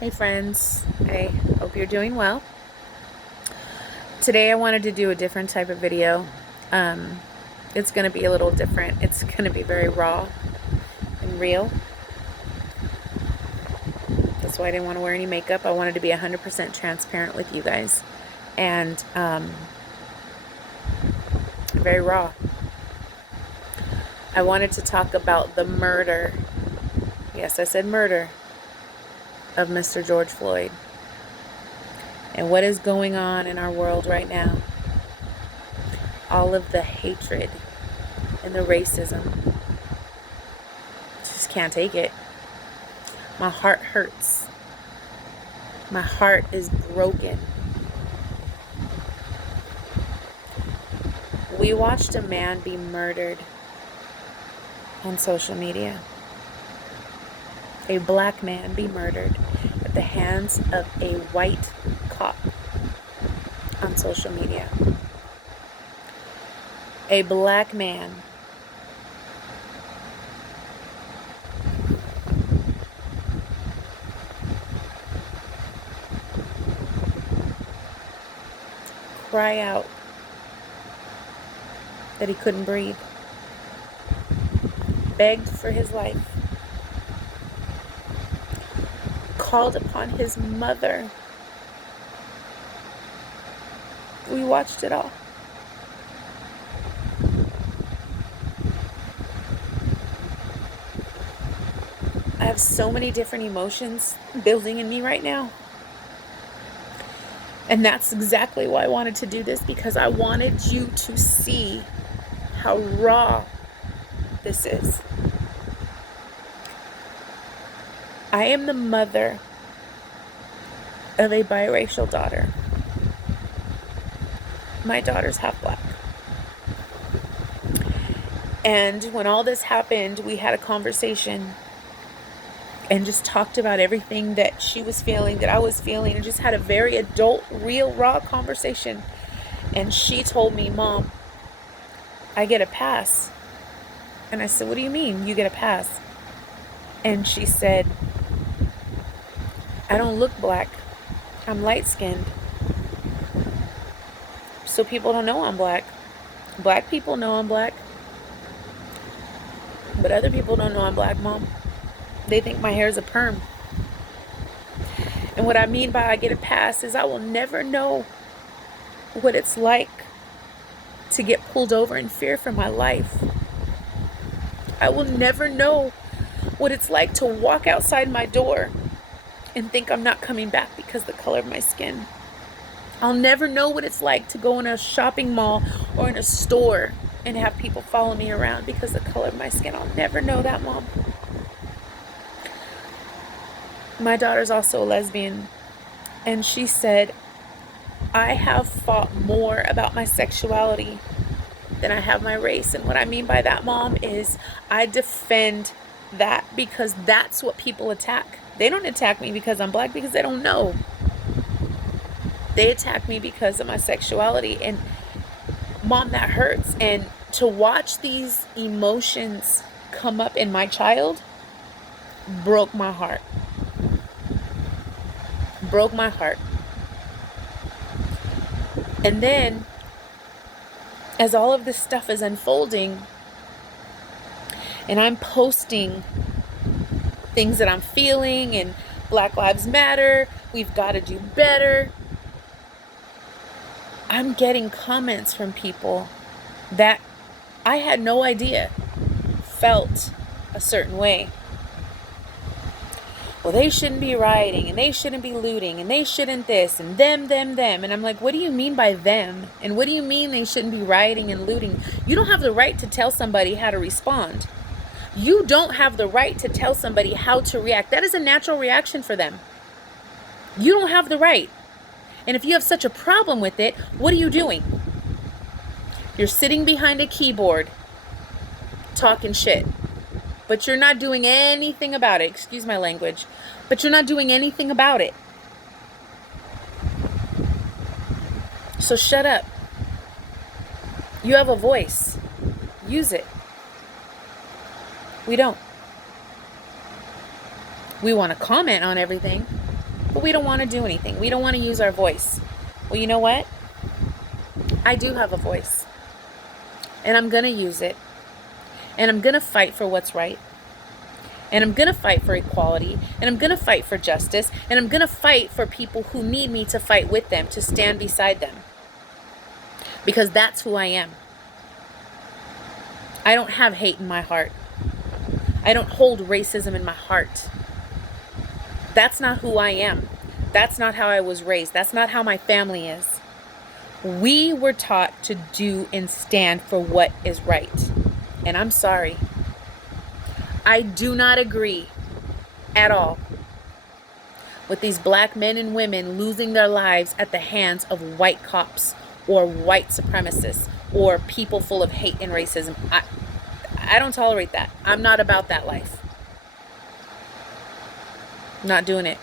Hey friends, I hope you're doing well. Today I wanted to do a different type of video. Um, it's going to be a little different. It's going to be very raw and real. That's why I didn't want to wear any makeup. I wanted to be 100% transparent with you guys. And very raw. I wanted to talk about the murder. Yes, I said murder of Mr. George Floyd. And what is going on in our world right now. All of the hatred and the racism. Just can't take it. My heart hurts. My heart is broken. We watched a man be murdered on social media. A black man be murdered at the hands of a white cop on social media. A black man cry out that he couldn't breathe, begged for his life, called upon his mother. We watched it all. I have so many different emotions building in me right now. And that's exactly why I wanted to do this, because I wanted you to see how raw this is. I am the mother of a biracial daughter. My daughter's half black. And when all this happened, we had a conversation and just talked about everything that she was feeling, that I was feeling, and just had a very adult, real, raw conversation. And she told me, "Mom, I get a pass." And I said, "What do you mean you get a pass?" And she said, "I don't look black. I'm light-skinned. So people don't know I'm black. Black people know I'm black. But other people don't know I'm black, Mom. They think my hair is a perm." And what I mean by I get a pass is I will never know what it's like to get pulled over in fear for my life. I will never know what it's like to walk outside my door and think I'm not coming back because of the color of my skin. I'll never know what it's like to go in a shopping mall or in a store and have people follow me around because of the color of my skin. I'll never know that, Mom. My daughter's also a lesbian, and she said, "I have fought more about my sexuality than I have my race." And what I mean by that, Mom, is I defend that because that's what people attack. They don't attack me because I'm black, because they don't know. They attack me because of my sexuality. And Mom, that hurts. And to watch these emotions come up in my child broke my heart. Broke my heart. And then, as all of this stuff is unfolding, and I'm posting things that I'm feeling, and Black Lives Matter, we've got to do better, I'm getting comments from people that I had no idea felt a certain way. Well, they shouldn't be rioting, and they shouldn't be looting, and they shouldn't this, and them. And I'm like, what do you mean by them? And what do you mean they shouldn't be rioting and looting? You don't have the right to tell somebody how to respond. You don't have the right to tell somebody how to react. That is a natural reaction for them. You don't have the right. And if you have such a problem with it, what are you doing? You're sitting behind a keyboard talking shit. But you're not doing anything about it. Excuse my language. But you're not doing anything about it. So shut up. You have a voice. Use it. We don't. We want to comment on everything. but we don't want to do anything. We don't want to use our voice. Well, you know what? I do have a voice, and I'm going to use it, and I'm going to fight for what's right, and I'm going to fight for equality, and I'm going to fight for justice, and I'm going to fight for people who need me to fight with them, to stand beside them, because that's who I am. I don't have hate in my heart. I don't hold racism in my heart. That's not who I am. That's not how I was raised. That's not how my family is. We were taught to do and stand for what is right. And I'm sorry. I do not agree at all with these black men and women losing their lives at the hands of white cops or white supremacists or people full of hate and racism. I don't tolerate that. I'm not about that life. Not doing it.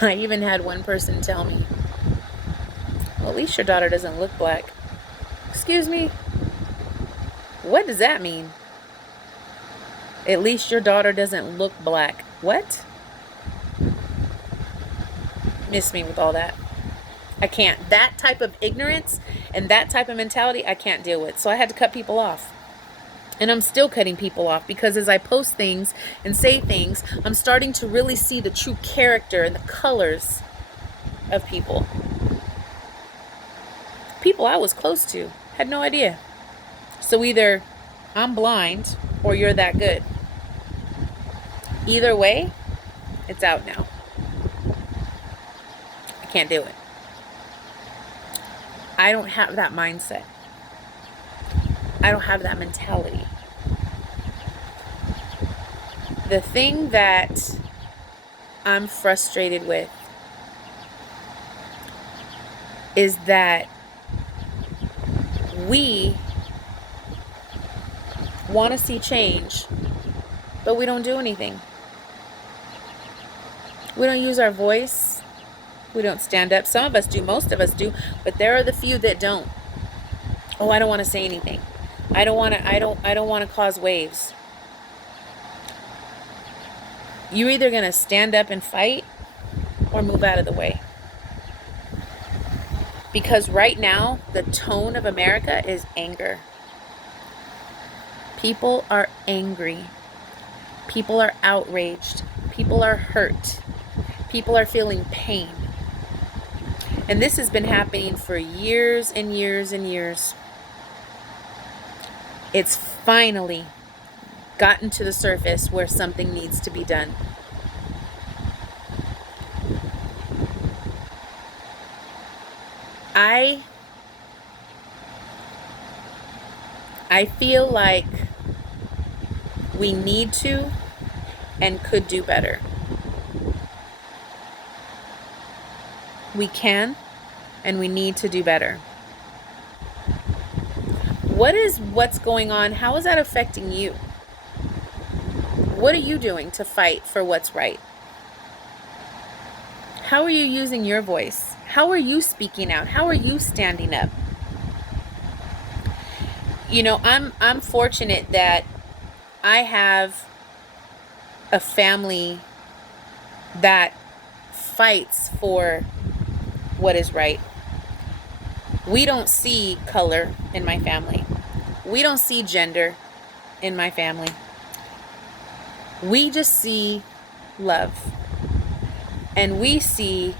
I even had one person tell me, well, at least your daughter doesn't look black. Excuse me? What does that mean? At least your daughter doesn't look black. What? Miss me with all that. I can't. That type of ignorance and that type of mentality, I can't deal with. So I had to cut people off. And I'm still cutting people off because as I post things and say things, I'm starting to really see the true character and the colors of people. People I was close to had no idea. So either I'm blind or you're that good. Either way, it's out now. I can't do it. I don't have that mindset. I don't have that mentality. The thing that I'm frustrated with is that we want to see change, but we don't do anything. We don't use our voice. We don't stand up. Some of us do, most of us do, but there are the few that don't. Oh, I don't want to say anything. I don't want to cause waves. You're either going to stand up and fight or move out of the way. Because right now, the tone of America is anger. People are angry. People are outraged. People are hurt. People are feeling pain. And this has been happening for years and years and years. It's finally gotten to the surface where something needs to be done. I feel like we need to and could do better. We can and we need to do better. What's going on? How is that affecting you? What are you doing to fight for what's right? How are you using your voice? How are you speaking out? How are you standing up? You know, I'm fortunate that I have a family that fights for what is right. We don't see color in my family. We don't see gender in my family. We just see love. And we see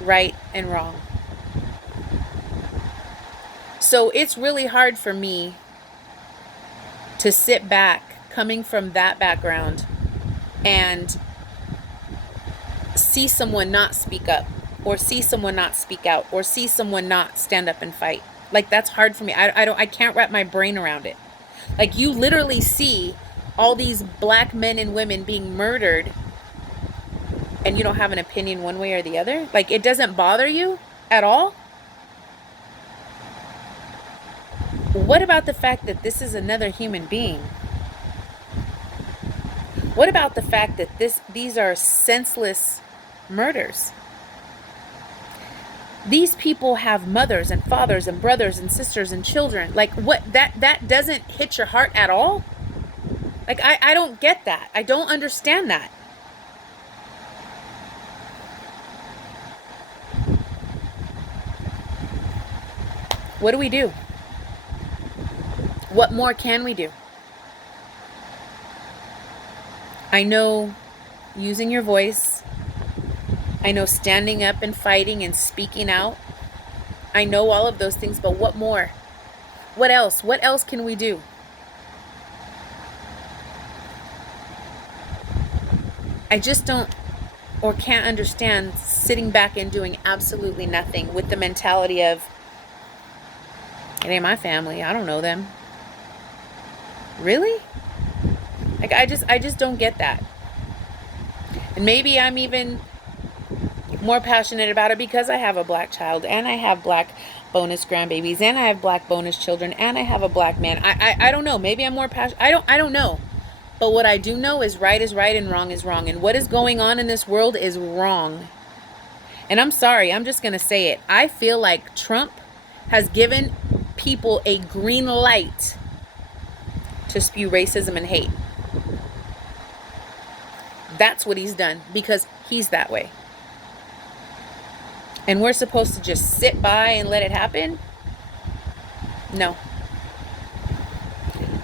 right and wrong. So it's really hard for me to sit back, coming from that background, and see someone not speak up, or see someone not speak out, or see someone not stand up and fight. Like, that's hard for me. I can't wrap my brain around it. Like, you literally see all these black men and women being murdered, and you don't have an opinion one way or the other. Like, it doesn't bother you at all. What about the fact that this is another human being? What about the fact that these are senseless murders? These people have mothers and fathers and brothers and sisters and children. Like, what, that doesn't hit your heart at all? Like, I don't get that. I don't understand that. What do we do? What more can we do? I know using your voice. I know standing up and fighting and speaking out. I know all of those things, but what more? What else? What else can we do? I just don't or can't understand sitting back and doing absolutely nothing with the mentality of, it ain't my family. I don't know them. Really? Like, I just don't get that. And maybe I'm even more passionate about it because I have a black child, and I have black bonus grandbabies, and I have black bonus children, and I have a black man. I don't know. Maybe I'm more passionate. I don't know. But what I do know is right and wrong is wrong. And what is going on in this world is wrong. And I'm sorry, I'm just going to say it. I feel like Trump has given people a green light to spew racism and hate. That's what he's done, because he's that way. And we're supposed to just sit by and let it happen? No.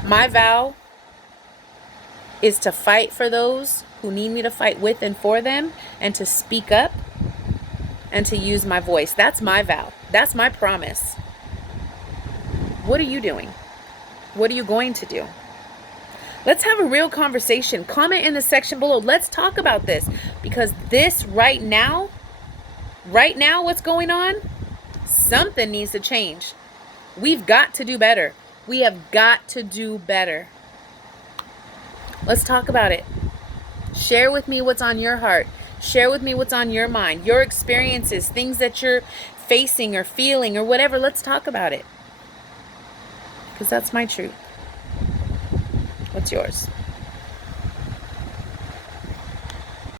My vow is to fight for those who need me to fight with and for them, and to speak up and to use my voice. That's my vow. That's my promise. What are you doing? What are you going to do? Let's have a real conversation. Comment in the section below. Let's talk about this, because this right now, what's going on, something needs to change. We've got to do better. We have got to do better. Let's talk about it. Share with me what's on your heart. Share with me what's on your mind, your experiences, things that you're facing or feeling or whatever. Let's talk about it, because that's my truth. What's yours?